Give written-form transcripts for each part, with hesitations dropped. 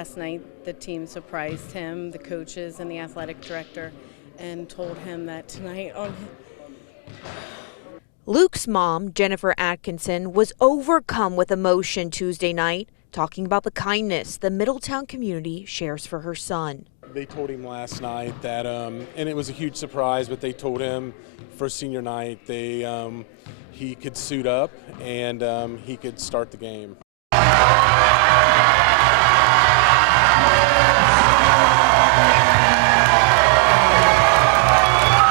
last night the team surprised him, the coaches and the athletic director, and told him that tonight on Luke's mom, Jennifer Atkinson, was overcome with emotion Tuesday night, talking about the kindness the Middletown community shares for her son. They told him last night that, and it was a huge surprise, but they told him for senior night he could suit up and he could start the game.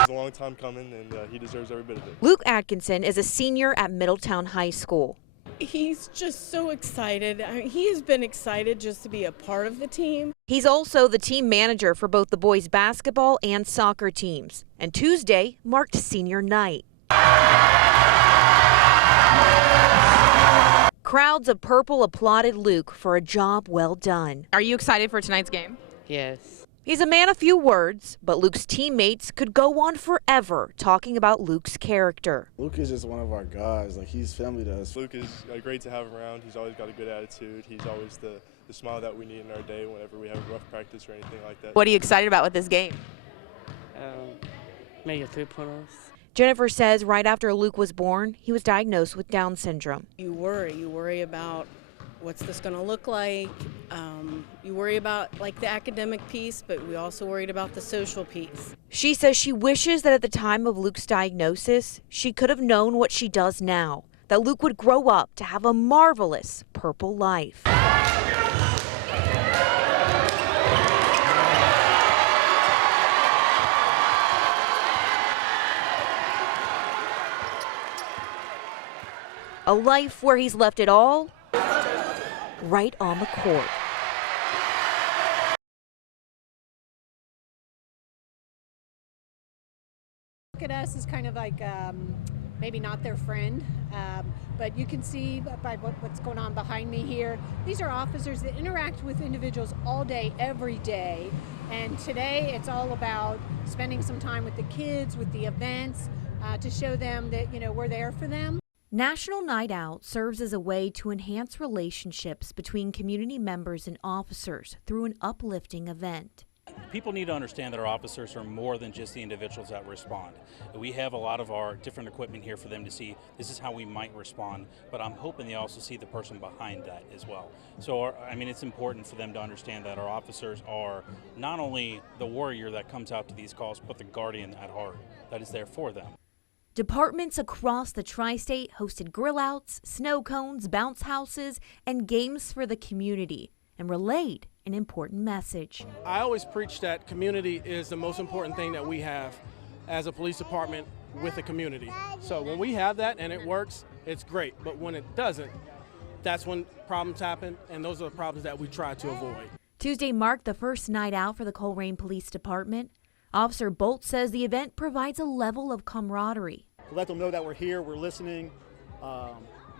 A long time coming, and he deserves every bit of it. Luke Atkinson is a senior at Middletown High School. He's just so excited. I mean, he has been excited just to be a part of the team. He's also the team manager for both the boys basketball and soccer teams. And Tuesday marked senior night. Crowds of purple applauded Luke for a job well done. Are you excited for tonight's game? Yes. He's a man of few words, but Luke's teammates could go on forever talking about Luke's character. Luke is just one of our guys. Like, he's family to us. Luke is great to have around. He's always got a good attitude. He's always the smile that we need in our day whenever we have a rough practice or anything like that. What are you excited about with this game? Maybe 3 pointers. Jennifer says right after Luke was born, he was diagnosed with Down syndrome. You worry about what's this going to look like. You worry about like the academic piece, but we also worried about the social piece. She says she wishes that at the time of Luke's diagnosis, she could have known what she does now, that Luke would grow up to have a marvelous purple life. A life where he's left it all right on the court. Look at us as kind of like maybe not their friend, but you can see by what's going on behind me here. These are officers that interact with individuals all day, every day. And today it's all about spending some time with the kids, with the events, to show them that, you know, we're there for them. National Night Out serves as a way to enhance relationships between community members and officers through an uplifting event. People need to understand that our officers are more than just the individuals that respond. We have a lot of our different equipment here for them to see this is how we might respond, but I'm hoping they also see the person behind that as well. So, it's important for them to understand that our officers are not only the warrior that comes out to these calls, but the guardian at heart that is there for them. Departments across the tri-state hosted grill-outs, snow cones, bounce houses, and games for the community, and relayed an important message. I always preach that community is the most important thing that we have as a police department with a community. So when we have that and it works, it's great. But when it doesn't, that's when problems happen, and those are the problems that we try to avoid. Tuesday marked the first night out for the Colerain Police Department. Officer Bolt says the event provides a level of camaraderie. Let them know that we're here, we're listening,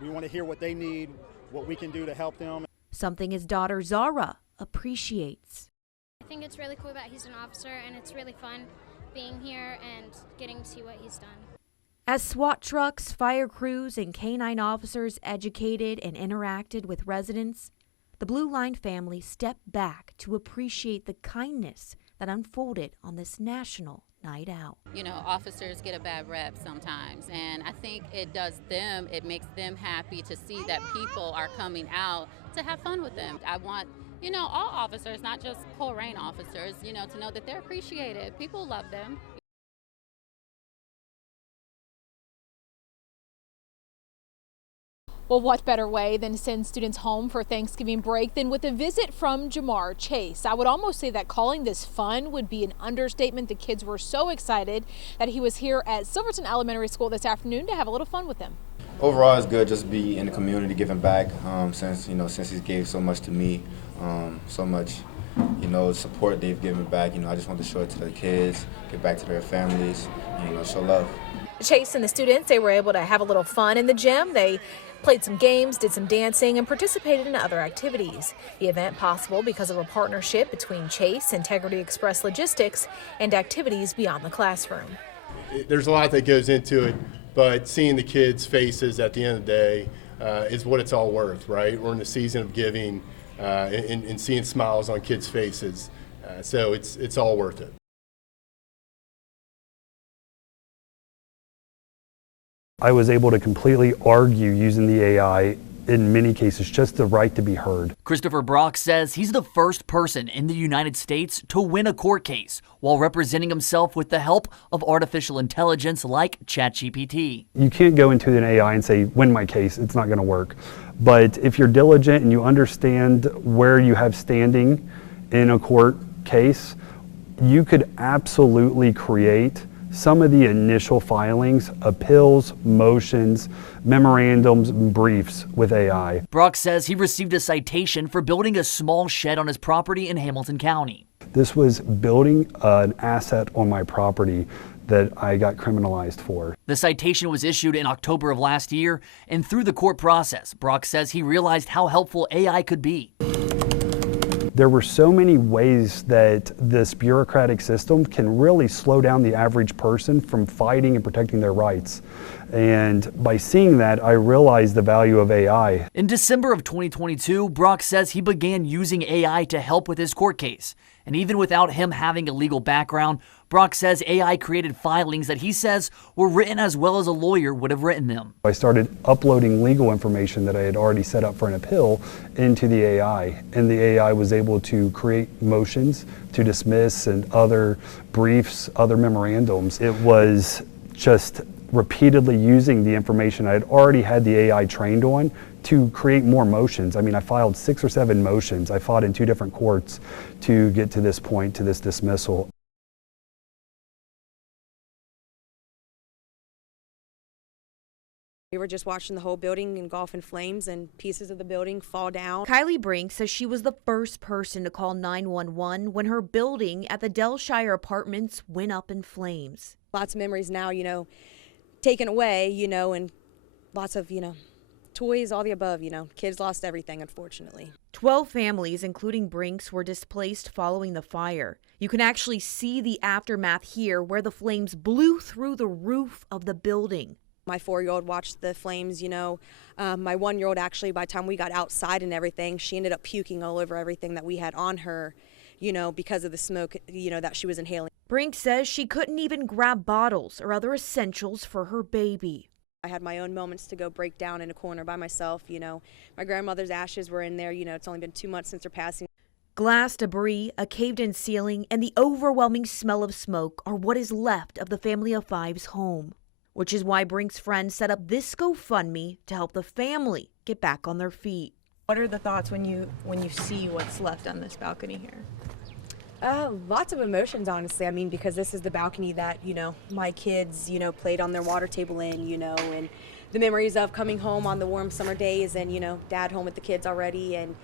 we want to hear what they need, what we can do to help them. Something his daughter Zara appreciates. I think it's really cool that he's an officer, and it's really fun being here and getting to see what he's done. As SWAT trucks, fire crews, and K-9 officers educated and interacted with residents, the Blue Line family stepped back to appreciate the kindness that unfolded on this National Night Out. You know, officers get a bad rep sometimes, and I think it makes them happy to see that people are coming out to have fun with them. I want, all officers, not just Colerain officers, to know that they're appreciated. People love them. Well, what better way than to send students home for Thanksgiving break than with a visit from Jamar Chase? I would almost say that calling this fun would be an understatement. The kids were so excited that he was here at Silverton Elementary School this afternoon to have a little fun with them. Overall, it's good just to be in the community, giving back since he gave so much to me, so much, support they've given back. I just want to show it to the kids, give back to their families, show love. Chase and the students, they were able to have a little fun in the gym. They played some games, did some dancing, and participated in other activities. The event possible because of a partnership between Chase, Integrity Express Logistics, and activities beyond the classroom. There's a lot that goes into it, but seeing the kids' faces at the end of the day is what it's all worth, right? We're in the season of giving. and seeing smiles on kids' faces. So it's all worth it. I was able to completely argue using the AI in many cases, just the right to be heard. Christopher Brock says he's the first person in the United States to win a court case while representing himself with the help of artificial intelligence like ChatGPT. You can't go into an AI and say, win my case, it's not going to work. But if you're diligent and you understand where you have standing in a court case, you could absolutely create some of the initial filings, appeals, motions, memorandums, briefs with AI. Brock says he received a citation for building a small shed on his property in Hamilton County. This was building an asset on my property that I got criminalized for. The citation was issued in October of last year, and through the court process, Brock says he realized how helpful AI could be. There were so many ways that this bureaucratic system can really slow down the average person from fighting and protecting their rights. And by seeing that, I realized the value of AI. In December of 2022, Brock says he began using AI to help with his court case. And even without him having a legal background, Brock says AI created filings that he says were written as well as a lawyer would have written them. I started uploading legal information that I had already set up for an appeal into the AI, and the AI was able to create motions to dismiss and other briefs, other memorandums. It was just repeatedly using the information I had already had the AI trained on to create more motions. I mean, I filed 6 or 7 motions. I fought in 2 different courts to get to this point, to this dismissal. We were just watching the whole building engulf in flames and pieces of the building fall down. Kylie Brink says she was the first person to call 911 when her building at the Delshire Apartments went up in flames. Lots of memories now, taken away, and lots of, toys, all the above, Kids lost everything, unfortunately. 12 families, including Brink's, were displaced following the fire. You can actually see the aftermath here where the flames blew through the roof of the building. My 4-year-old watched the flames, my 1-year-old actually, by the time we got outside and everything, she ended up puking all over everything that we had on her, because of the smoke, that she was inhaling. Brink says she couldn't even grab bottles or other essentials for her baby. I had my own moments to go break down in a corner by myself, My grandmother's ashes were in there, it's only been 2 months since her passing. Glass debris, a caved-in ceiling, and the overwhelming smell of smoke are what is left of the family of 5's home. Which is why Brink's friends set up this GoFundMe to help the family get back on their feet. What are the thoughts when you see what's left on this balcony here? Lots of emotions, honestly. I mean, because this is the balcony that, my kids, played on their water table in, and the memories of coming home on the warm summer days and, Dad home with the kids already and,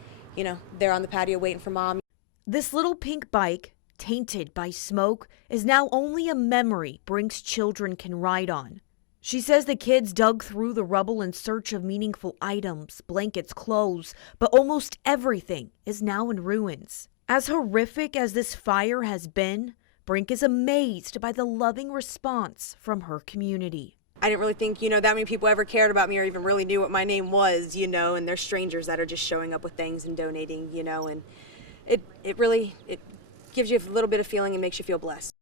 they're on the patio waiting for Mom. This little pink bike, tainted by smoke, is now only a memory Brink's children can ride on. She says the kids dug through the rubble in search of meaningful items, blankets, clothes, but almost everything is now in ruins. As horrific as this fire has been, Brink is amazed by the loving response from her community. I didn't really think, that many people ever cared about me or even really knew what my name was, and there's strangers that are just showing up with things and donating, and it really gives you a little bit of feeling and makes you feel blessed.